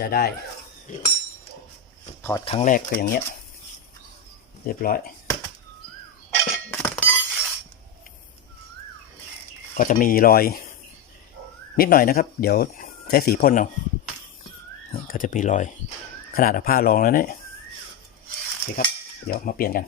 จะได้ถอดครั้งแรกก็อย่างเงี้ยเรียบร้อยก็จะมีรอยนิดหน่อยนะครับเดี๋ยวใช้สีพ่นเอาก็จะมีรอยขนาดเอาผ้ารองแล้วเนี่ยโอเคครับเดี๋ยวมาเปลี่ยนกัน